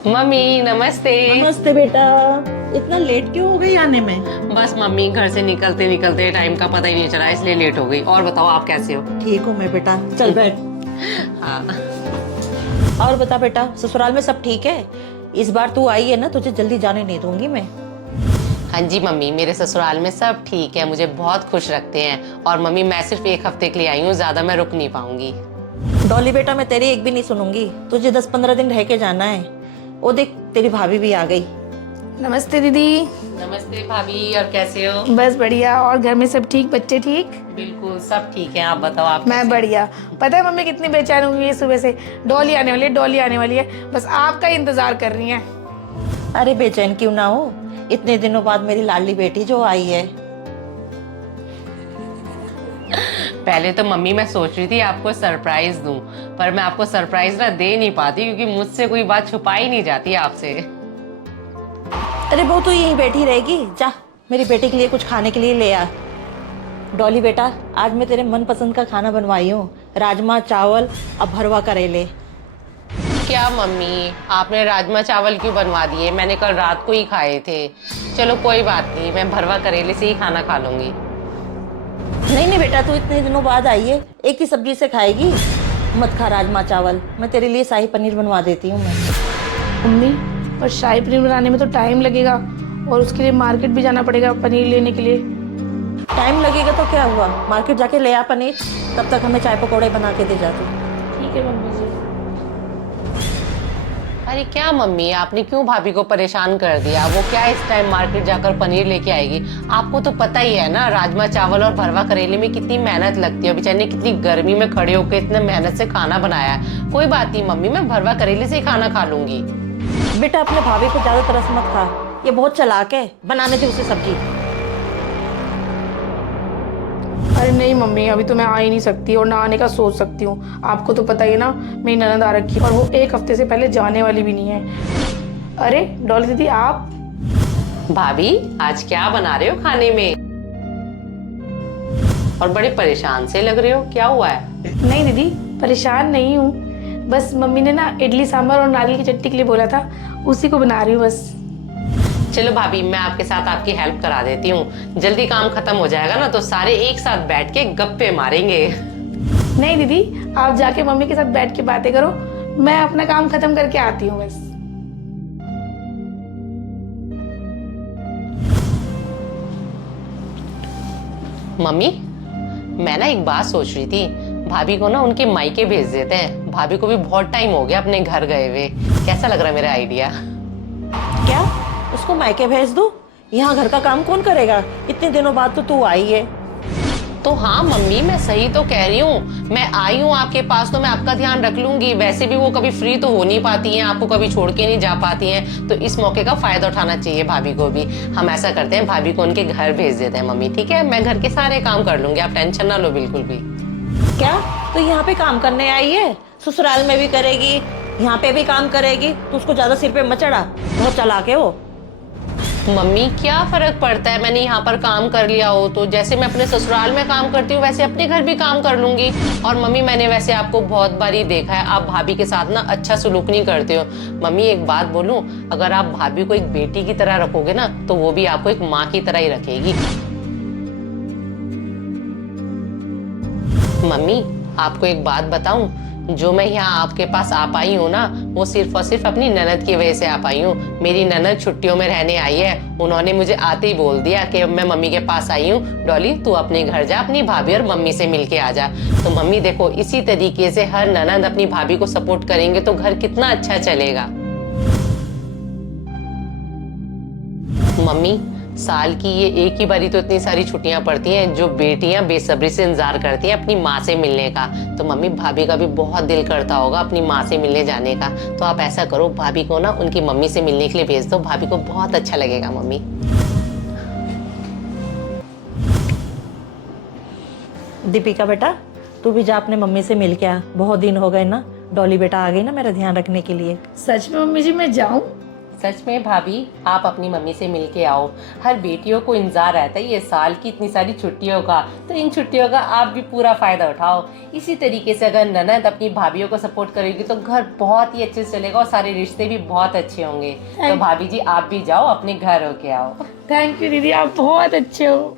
Mummy नमस्ते। नमस्ते बेटा। इतना लेट क्यों हो गई आने में? बस मम्मी घर से निकलते निकलते टाइम का पता ही नहीं चला इसलिए लेट हो गई। और बताओ आप कैसे हो? ठीक हूँ मैं बेटा, चल बैठ। हाँ। और बता बेटा, ससुराल में सब ठीक है? इस बार तू आई है ना, तुझे जल्दी जाने नहीं दूंगी मैं। हाँ जी मम्मी, मेरे ससुराल में सब ठीक है, मुझे बहुत खुश रखते हैं। और मम्मी मैं सिर्फ एक हफ्ते के लिए आई हूँ, ज्यादा मैं रुक नहीं पाऊंगी। डॉली बेटा, मैं तेरी एक भी नहीं सुनूंगी, तुझे 10-15 दिन रह के जाना है। वो देख, तेरी भाभी भी आ गई। नमस्ते दीदी। नमस्ते भाभी, और कैसे हो? बस बढ़िया। और घर में सब ठीक, बच्चे ठीक? बिल्कुल सब ठीक है, आप बताओ आप मैं कैसे हो? बढ़िया। पता है मम्मी कितनी बेचैन हुई है सुबह से। डॉली आने वाली है, डॉली आने वाली है, बस आपका ही इंतजार कर रही है। अरे बेचैन क्यों ना हो, इतने दिनों बाद मेरी लाडली बेटी जो आई है। पहले तो मम्मी मैं सोच रही थी आपको सरप्राइज दूं, पर मैं आपको सरप्राइज ना दे नहीं पाती क्योंकि मुझसे कोई बात छुपाई नहीं जाती आपसे। अरे वो तो यहीं बैठी रहेगी, जा मेरी बेटी के लिए कुछ खाने के लिए ले आ। डॉली बेटा, आज मैं तेरे मनपसंद का खाना बनवाई हूँ, राजमा चावल और भरवा करेले। क्या मम्मी, आपने राजमा चावल क्यों बनवा दिए? मैंने कल रात को ही खाए थे। चलो कोई बात नहीं, मैं भरवा करेले से ही खाना खा लूंगी। नहीं नहीं बेटा, तू इतने दिनों बाद आई है, एक ही सब्जी से खाएगी। मत खा राजमा चावल, मैं तेरे लिए शाही पनीर बनवा देती हूँ मैं। मम्मी, और शाही पनीर बनाने में तो टाइम लगेगा, और उसके लिए मार्केट भी जाना पड़ेगा पनीर लेने के लिए। टाइम लगेगा तो क्या हुआ, मार्केट जाके ले आ पनीर, तब तक हमें चाय पकौड़े बना के दे जा तू। ठीक है मम्मी जी। अरे क्या मम्मी, आपने क्यों भाभी को परेशान कर दिया? वो क्या इस टाइम मार्केट जाकर पनीर लेके आएगी? आपको तो पता ही है ना, राजमा चावल और भरवा करेले में कितनी मेहनत लगती है। बेचारी ने कितनी गर्मी में खड़े होकर इतने मेहनत से खाना बनाया है। कोई बात नहीं मम्मी, मैं भरवा करेले से ही खाना खा लूंगी। बेटा, अपने भाभी को ज्यादा तरस मत खा, ये बहुत चालाक है, बनाने दे उसे सब्जी। अरे नहीं मम्मी, अभी तो मैं आ ही नहीं सकती, और ना आने का सोच सकती हूँ। आपको तो पता ही है ना, मेरी ननद आ रखी है, और वो एक हफ्ते से पहले जाने वाली भी नहीं है। अरे डॉली दीदी, आप? भाभी आज क्या बना रहे हो खाने में? और बड़े परेशान से लग रहे हो, क्या हुआ है? नहीं दीदी, परेशान नहीं हूँ, बस मम्मी ने ना इडली सांभर और नारियल की चटनी के लिए बोला था, उसी को बना रही हूँ बस। चलो भाभी, मैं आपके साथ आपकी हेल्प करा देती हूँ। जल्दी काम खत्म हो जाएगा ना तो सारे एक साथ बैठ के गप्पे मारेंगे। नहीं दीदी, आप जाके मम्मी के साथ बैठ के बातें करो, मैं अपना काम खत्म करके आती हूँ बस। मम्मी, मैं ना एक बात सोच रही थी, भाभी को ना उनके मायके भेज देते हैं। भाभी को भी बहुत टाइम हो गया अपने घर गए हुए। कैसा लग रहा है मेरा आइडिया? क्या उसको मायके भेज दूं? यहाँ घर का काम कौन करेगा? इतने दिनों बाद तो तू आई है। तो हाँ मम्मी, मैं सही तो कह रही हूँ। मैं आई हूँ आपके पास तो मैं आपका ध्यान रख लूंगी। वैसे भी वो कभी फ्री तो हो नहीं पाती हैं, आपको कभी छोड़ के नहीं जा पाती हैं, तो इस मौके का फायदा उठाना चाहिए भाभी को भी। हम ऐसा करते हैं, भाभी को उनके घर भेज देते हैं मम्मी, ठीक है? मैं घर के सारे काम कर लूंगी, आप टेंशन ना लो बिल्कुल भी। क्या तो यहाँ पे काम करने आई है? ससुराल में भी करेगी, यहाँ पे भी काम करेगी, तो उसको ज्यादा सिर पे मत चढ़ा, बहुत चालाक है वो। मम्मी क्या फर्क पड़ता है, मैंने यहाँ पर काम कर लिया हो तो? जैसे मैं अपने ससुराल में काम करती हूँ वैसे अपने घर भी काम कर लूंगी। और मम्मी मैंने वैसे आपको बहुत बारी देखा है, आप भाभी के साथ ना अच्छा सलूक नहीं करते हो। मम्मी एक बात बोलूं, अगर आप भाभी को एक बेटी की तरह रखोगे ना तो वो भी आपको एक माँ की तरह ही रखेगी। मम्मी आपको एक बात बताऊं, जो मैं यहाँ आपके पास आ पाई हूँ ना, वो सिर्फ और सिर्फ अपनी ननद की वजह से आ पाई हूँ। मेरी ननद छुट्टियों में रहने आई है, उन्होंने मुझे आते ही बोल दिया कि मैं मम्मी के पास आई हूँ, डॉली तू अपने घर जा, अपनी भाभी और मम्मी से मिलके आ जा। तो मम्मी देखो, इसी तरीके से हर ननद अपनी भाभी को सपोर्ट करेंगे तो घर कितना अच्छा चलेगा। मम्मी साल की ये एक ही बारी तो इतनी सारी छुट्टियां पड़ती हैं, जो बेटियां बेसब्री से इंतजार करती हैं अपनी माँ से मिलने का। तो मम्मी भाभी का भी बहुत दिल करता होगा अपनी माँ से मिलने जाने का। तो आप ऐसा करो, भाभी को ना उनकी मम्मी से मिलने के लिए भेज दो, भाभी को बहुत अच्छा लगेगा मम्मी। दीपिका बेटा, तू भी जा अपने मम्मी से मिल के आ, बहुत दिन हो गए ना। डॉली बेटा आ गई ना मेरा ध्यान रखने के लिए। सच में मम्मी जी, मैं जाऊँ? सच में भाभी, आप अपनी मम्मी से मिल के आओ। हर बेटियों को इंतजार रहता है ये साल की इतनी सारी छुट्टियों का, तो इन छुट्टियों का आप भी पूरा फायदा उठाओ। इसी तरीके से अगर ननद अपनी भाभीियों को सपोर्ट करेगी तो घर बहुत ही अच्छे से चलेगा और सारे रिश्ते भी बहुत अच्छे होंगे। तो भाभी जी आप भी जाओ, अपने घर होके आओ। थैंक यू दीदी, आप बहुत अच्छे हो।